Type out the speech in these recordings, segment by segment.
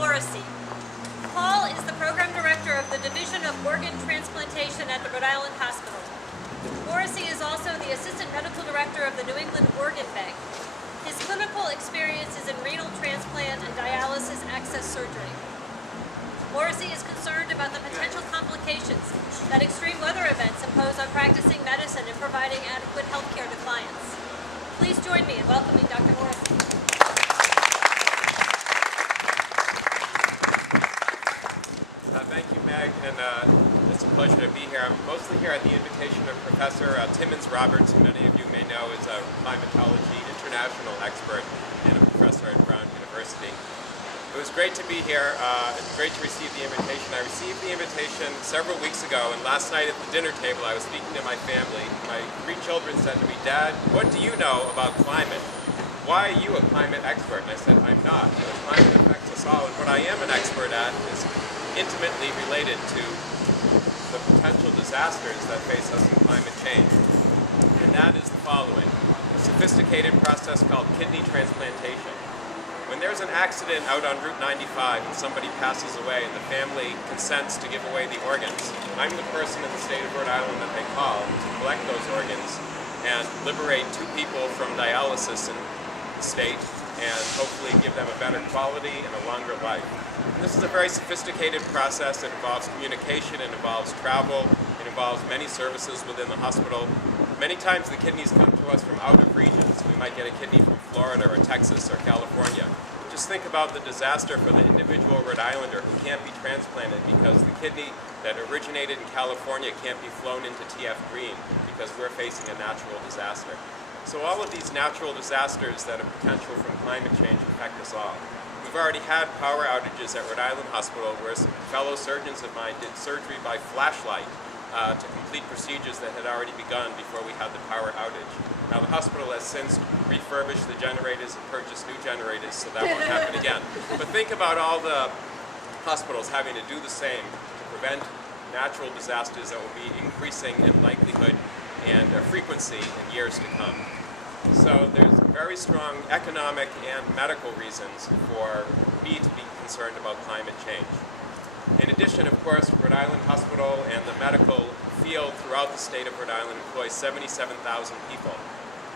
Morrissey. Paul is the Program Director of the Division of Organ Transplantation at the Rhode Island Hospital. Morrissey is also the Assistant Medical Director of the New England Organ Bank. His clinical experience is in renal transplant and dialysis access surgery. Morrissey is concerned about the potential complications that extreme weather events impose on practicing medicine and providing adequate health care to clients. Please join me in welcoming Dr. Morrissey. Thank you, Meg, and it's a pleasure to be here. I'm mostly here at the invitation of Professor Timmons Roberts, who many of you may know is a climatology international expert and a professor at Brown University. It was great to be here. It's great to receive the invitation. I received the invitation several weeks ago, and last night at the dinner table I was speaking to my family. My 3 children said to me, "Dad, what do you know about climate? Why are you a climate expert?" And I said, "I'm not. The climate affects us all, and what I am an expert at is intimately related to the potential disasters that face us in climate change. And that is the following: a sophisticated process called kidney transplantation. When there's an accident out on Route 95 and somebody passes away and the family consents to give away the organs, I'm the person in the state of Rhode Island that they call to collect those organs and liberate 2 people from dialysis in the state and hopefully give them a better quality and a longer life. And this is a very sophisticated process. It involves communication, it involves travel, it involves many services within the hospital. Many times the kidneys come to us from out of regions. We might get a kidney from Florida or Texas or California. Just think about the disaster for the individual Rhode Islander who can't be transplanted because the kidney that originated in California can't be flown into TF Green because we're facing a natural disaster. So all of these natural disasters that are potential from climate change affect us all. We've already had power outages at Rhode Island Hospital where some fellow surgeons of mine did surgery by flashlight to complete procedures that had already begun before we had the power outage. Now the hospital has since refurbished the generators and purchased new generators, so that won't happen again. But think about all the hospitals having to do the same to prevent natural disasters that will be increasing in likelihood and frequency in years to come. So there's very strong economic and medical reasons for me to be concerned about climate change. In addition, of course, Rhode Island Hospital and the medical field throughout the state of Rhode Island employs 77,000 people.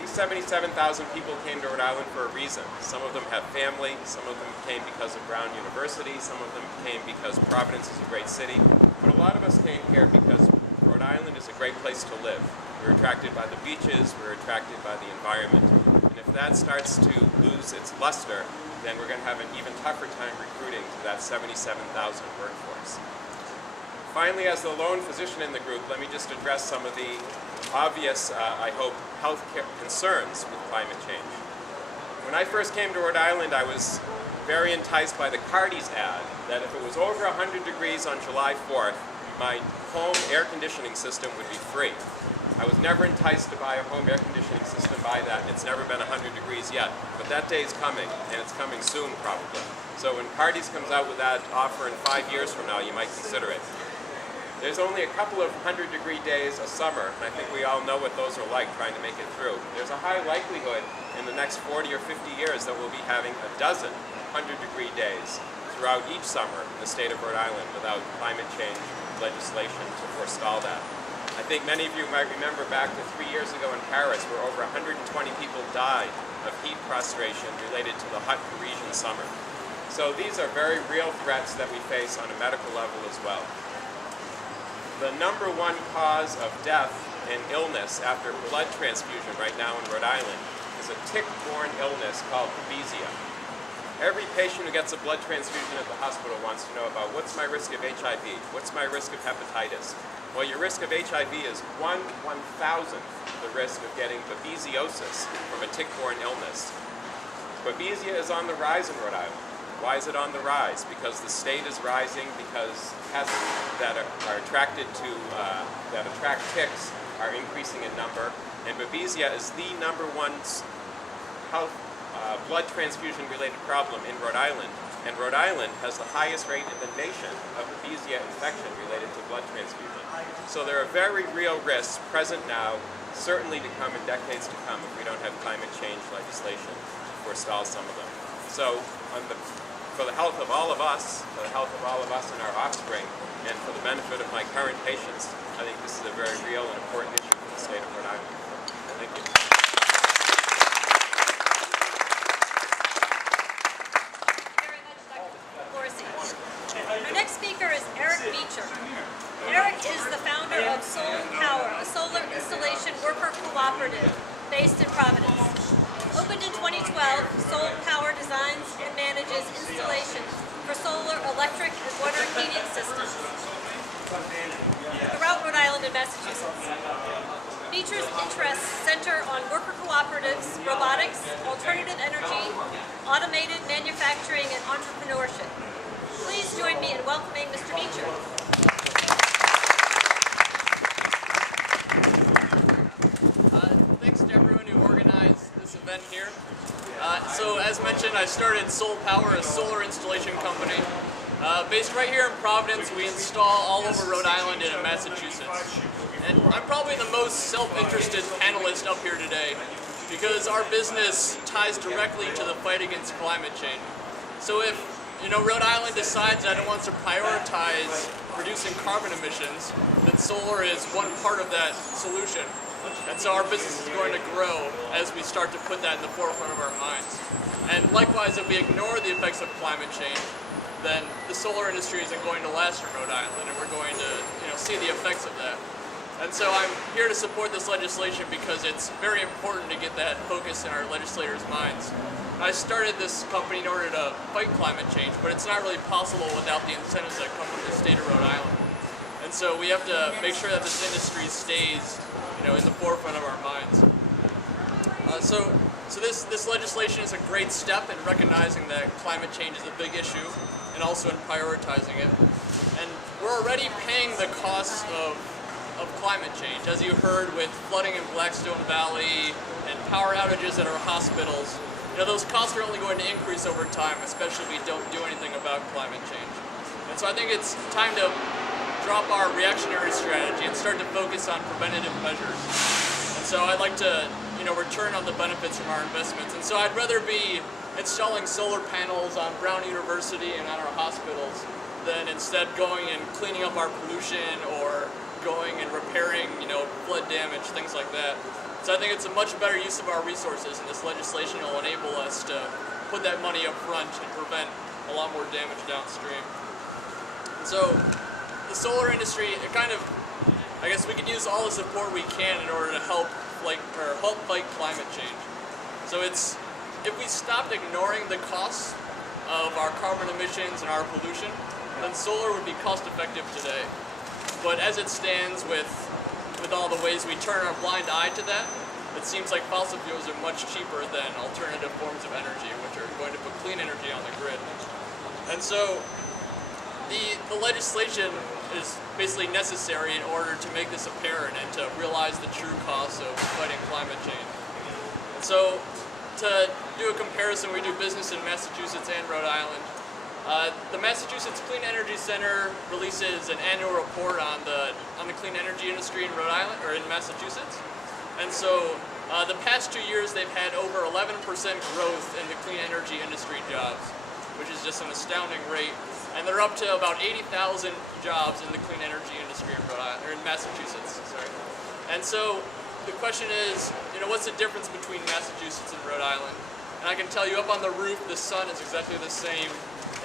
These 77,000 people came to Rhode Island for a reason. Some of them have family, some of them came because of Brown University, some of them came because Providence is a great city, but a lot of us came here because Rhode Island is a great place to live. We're attracted by the beaches, we're attracted by the environment, and if that starts to lose its luster, then we're going to have an even tougher time recruiting to that 77,000 workforce. Finally, as the lone physician in the group, let me just address some of the obvious, I hope, health care concerns with climate change. When I first came to Rhode Island, I was very enticed by the Cardi's ad that if it was over 100 degrees on July 4th, my home air conditioning system would be free. I was never enticed to buy a home air conditioning system by that, and it's never been 100 degrees yet. But that day is coming, and it's coming soon probably. So when Cardi's comes out with that offer in 5 years from now, you might consider it. There's only a couple of 100-degree days a summer, and I think we all know what those are like trying to make it through. There's a high likelihood in the next 40 or 50 years that we'll be having a dozen 100-degree days throughout each summer in the state of Rhode Island without climate change legislation to forestall that. I think many of you might remember back to 3 years ago in Paris where over 120 people died of heat prostration related to the hot Parisian summer. So these are very real threats that we face on a medical level as well. The number 1 cause of death and illness after blood transfusion right now in Rhode Island is a tick-borne illness called babesia. Every patient who gets a blood transfusion at the hospital wants to know about what's my risk of HIV, what's my risk of hepatitis. Well, your risk of HIV is 1/1000th the risk of getting babesiosis from a tick-borne illness. Babesia is on the rise in Rhode Island. Why is it on the rise? Because the state is rising, because pests that are attracted to, that attract ticks are increasing in number, and babesia is the number 1 health blood transfusion-related problem in Rhode Island, and Rhode Island has the highest rate in the nation of babesia infection related to blood transfusion. So there are very real risks present now, certainly to come in decades to come if we don't have climate change legislation to forestall some of them. So on the for the health of all of us, and our offspring, and for the benefit of my current patients, I think this is a very real and important issue for the state of Rhode Island. Thank you. Very much, Dr. Morrissey. Our next speaker is Eric Beecher. Eric is the founder of Soul Power, a solar installation worker cooperative based in Providence. Opened in 2012, Soul Power designs and manages installations for solar, electric, and water heating systems throughout Rhode Island and Massachusetts. Beecher's interests center on worker cooperatives, robotics, alternative energy, automated manufacturing, and entrepreneurship. Please join me in welcoming Mr. Beecher. Thanks to everyone who organized this event here. So as mentioned, I started Soul Power, a solar installation company. Based right here in Providence, we install all over Rhode Island and in Massachusetts. And I'm probably the most self-interested panelist up here today because our business ties directly to the fight against climate change. So if Rhode Island decides that it wants to prioritize reducing carbon emissions, then solar is one part of that solution. And so our business is going to grow as we start to put that in the forefront of our minds. And likewise, if we ignore the effects of climate change, then the solar industry isn't going to last in Rhode Island, and we're going to see the effects of that. And so I'm here to support this legislation because it's very important to get that focus in our legislators' minds. I started this company in order to fight climate change, but it's not really possible without the incentives that come from the state of Rhode Island. And so we have to make sure that this industry stays in the forefront of our minds. So this legislation is a great step in recognizing that climate change is a big issue and also in prioritizing it. And we're already paying the costs of climate change. As you heard with flooding in Blackstone Valley and power outages at our hospitals, those costs are only going to increase over time, especially if we don't do anything about climate change. And so I think it's time to drop our reactionary strategy and start to focus on preventative measures. And so I'd like to, return on the benefits from our investments. And so I'd rather be installing solar panels on Brown University and on our hospitals than instead going and cleaning up our pollution or going and repairing, flood damage, things like that. So I think it's a much better use of our resources, and this legislation will enable us to put that money up front and prevent a lot more damage downstream. And so the solar industry, I guess we could use all the support we can in order to help fight climate change. So if we stopped ignoring the costs of our carbon emissions and our pollution, then solar would be cost effective today. But as it stands with all the ways we turn our blind eye to that, it seems like fossil fuels are much cheaper than alternative forms of energy, which are going to put clean energy on the grid. And so the legislation is basically necessary in order to make this apparent and to realize the true costs of fighting climate change. And so to do a comparison, we do business in Massachusetts and Rhode Island. The Massachusetts Clean Energy Center releases an annual report on the clean energy industry in Rhode Island or in Massachusetts. And so the past 2 years they've had over 11% growth in the clean energy industry jobs, which is just an astounding rate. And they're up to about 80,000 jobs in the clean energy industry in Rhode Island, or in Massachusetts, sorry. And so the question is, what's the difference between Massachusetts and Rhode Island? And I can tell you, up on the roof, the sun is exactly the same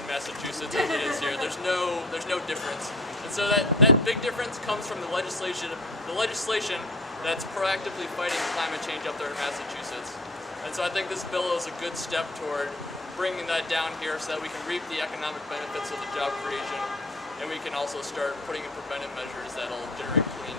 in Massachusetts as it is here. There's no difference. And so that big difference comes from the legislation that's proactively fighting climate change up there in Massachusetts. And so I think this bill is a good step toward bringing that down here so that we can reap the economic benefits of the job creation, and we can also start putting in preventive measures that'll generate clean